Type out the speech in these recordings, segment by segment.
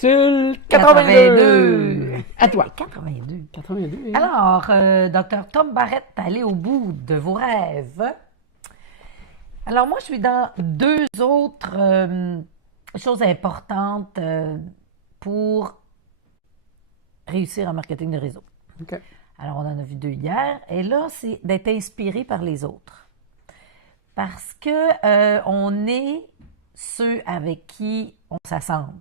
Capsule 82! À toi. 82. 82. Hein? Alors, Dr. Tom Barrett, allez au bout de vos rêves. Alors, moi, je suis dans deux autres choses importantes pour réussir en marketing de réseau. OK. Alors, on en a vu deux hier. Et là, c'est d'être inspiré par les autres. Parce que on est ceux avec qui on s'assemble.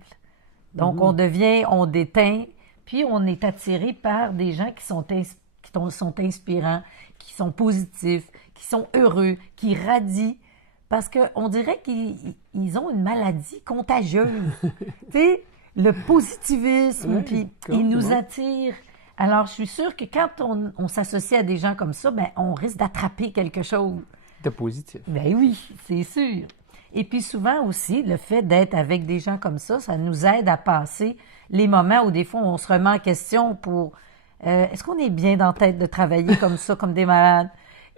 Donc, on devient, on déteint, puis on est attiré par des gens qui sont inspirants, qui sont positifs, qui sont heureux, qui radient. Parce qu'on dirait qu'ils ont une maladie contagieuse. Tu sais, le positivisme, Ouais, puis cool, ils nous c'est bon. attirent. Alors, je suis sûre que quand on s'associe à des gens comme ça, ben, on risque d'attraper quelque chose. De positif. Ben oui, c'est sûr. Et puis souvent aussi, le fait d'être avec des gens comme ça nous aide à passer les moments où des fois on se remet en question pour est-ce qu'on est bien dans la tête de travailler comme ça, comme des malades?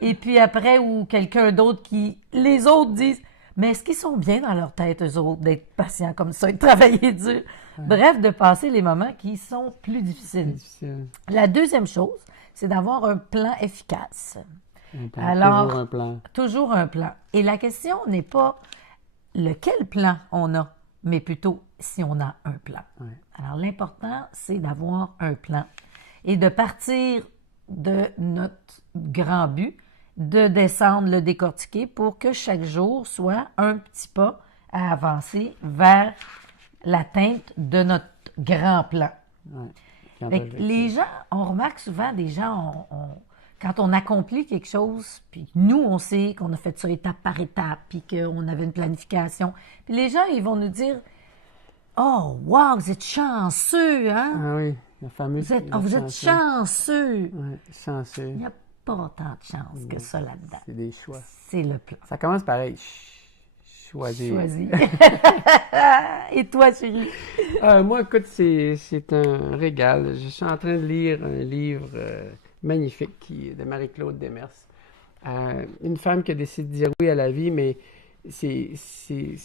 Et puis après, ou quelqu'un d'autre les autres disent, mais est-ce qu'ils sont bien dans leur tête, eux autres, d'être patients comme ça et de travailler dur? Bref, de passer les moments qui sont plus C'est difficiles. difficile. La deuxième chose, c'est d'avoir un plan efficace. Alors, toujours un plan. Toujours un plan. Et la question n'est pas lequel plan on a, mais plutôt si on a un plan. Ouais. Alors, l'important, c'est d'avoir un plan et de partir de notre grand but, de descendre, le décortiquer pour que chaque jour soit un petit pas à avancer vers l'atteinte de notre grand plan. Ouais. Grand Fait que objectif. les gens, on remarque souvent des gens, quand on accomplit quelque chose, puis nous, on sait qu'on a fait ça étape par étape, puis qu'on avait une planification. Puis les gens, ils vont nous dire, oh, wow, vous êtes chanceux, hein? Ah oui, la fameuse. Vous êtes chanceux. Oui, chanceux. Il n'y a pas tant de chance que ça là-dedans. C'est des choix. C'est le plan. Ça commence pareil. Choisir. Choisis. Et toi, chérie? Moi, écoute, c'est un régal. Je suis en train de lire un livre magnifique de Marie-Claude Demers. Une femme qui a décidé de dire oui à la vie, mais c'est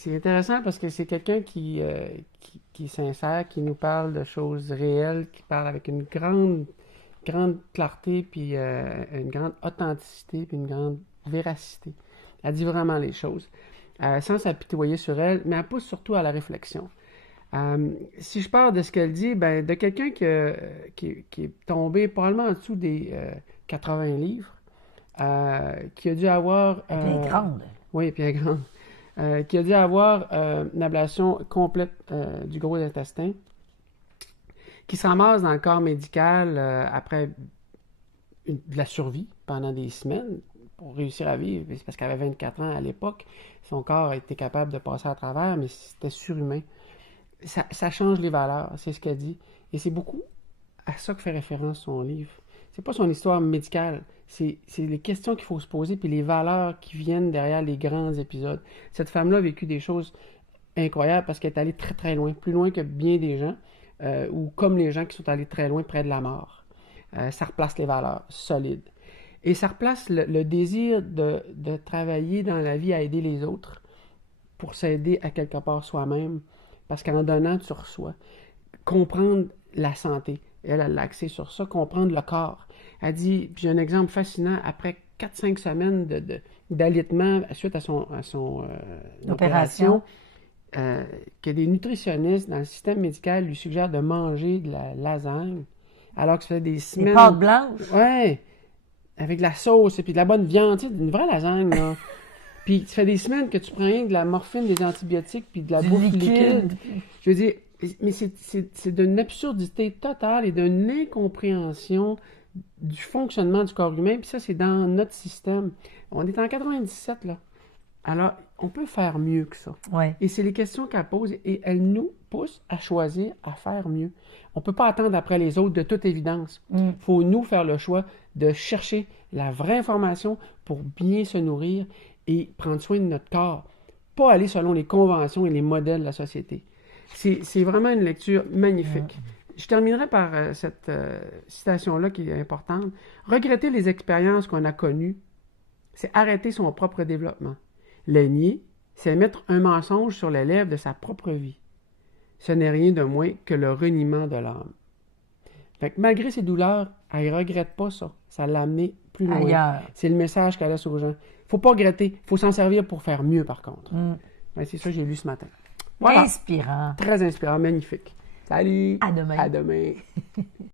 intéressant parce que c'est quelqu'un qui est sincère, qui nous parle de choses réelles, qui parle avec une grande clarté, puis une grande authenticité, puis une grande véracité. Elle dit vraiment les choses, sans s'apitoyer sur elle, mais elle pousse surtout à la réflexion. Si je pars de ce qu'elle dit, ben, de quelqu'un qui est tombé probablement en dessous des 80 livres, qui a dû avoir... Elle est grande. Oui, puis elle est grande. Qui a dû avoir une ablation complète du gros intestin, qui se ramasse dans le corps médical après de la survie pendant des semaines pour réussir à vivre. C'est parce qu'elle avait 24 ans à l'époque. Son corps a été capable de passer à travers, mais c'était surhumain. Ça change les valeurs, c'est ce qu'elle dit. Et c'est beaucoup à ça que fait référence son livre. C'est pas son histoire médicale, c'est les questions qu'il faut se poser, puis les valeurs qui viennent derrière les grands épisodes. Cette femme-là a vécu des choses incroyables parce qu'elle est allée très très loin, plus loin que bien des gens, ou comme les gens qui sont allés très loin près de la mort. Ça replace les valeurs solides. Et ça replace le désir de travailler dans la vie à aider les autres pour s'aider à quelque part soi-même. Parce qu'en donnant, tu reçois. Comprendre la santé. Elle a l'accès sur ça. Comprendre le corps. Elle dit, puis j'ai un exemple fascinant, après 4-5 semaines d'allaitement suite à son opération, que des nutritionnistes dans le système médical lui suggèrent de manger de la lasagne, alors que ça fait des semaines... Des pâtes blanches. Ouais, avec de la sauce et puis de la bonne viande, tu sais, une vraie lasagne, là. Puis ça fait des semaines que tu prends rien de la morphine, des antibiotiques, puis de la bouffe liquide. Je veux dire, mais c'est d'une absurdité totale et d'une incompréhension du fonctionnement du corps humain. Puis ça, c'est dans notre système. On est en 97, là. Alors, on peut faire mieux que ça. Ouais. Et c'est les questions qu'elle pose et elle nous pousse à choisir, à faire mieux. On ne peut pas attendre après les autres de toute évidence. Il faut nous faire le choix de chercher la vraie information pour bien se nourrir et prendre soin de notre corps. Pas aller selon les conventions et les modèles de la société. C'est vraiment une lecture magnifique. Je terminerai par cette citation-là qui est importante. Regretter les expériences qu'on a connues, c'est arrêter son propre développement. Les nier, c'est mettre un mensonge sur les lèvres de sa propre vie. ce n'est rien de moins que le reniement de l'âme. Fait que malgré ses douleurs, elle ne regrette pas ça. Ça l'a amené plus loin. Ailleurs. C'est le message qu'elle laisse aux gens. Faut pas regretter. Faut s'en servir pour faire mieux, par contre. Ben, c'est ça que j'ai lu ce matin. Voilà. Inspirant. Très inspirant, magnifique. Salut! À demain. À demain.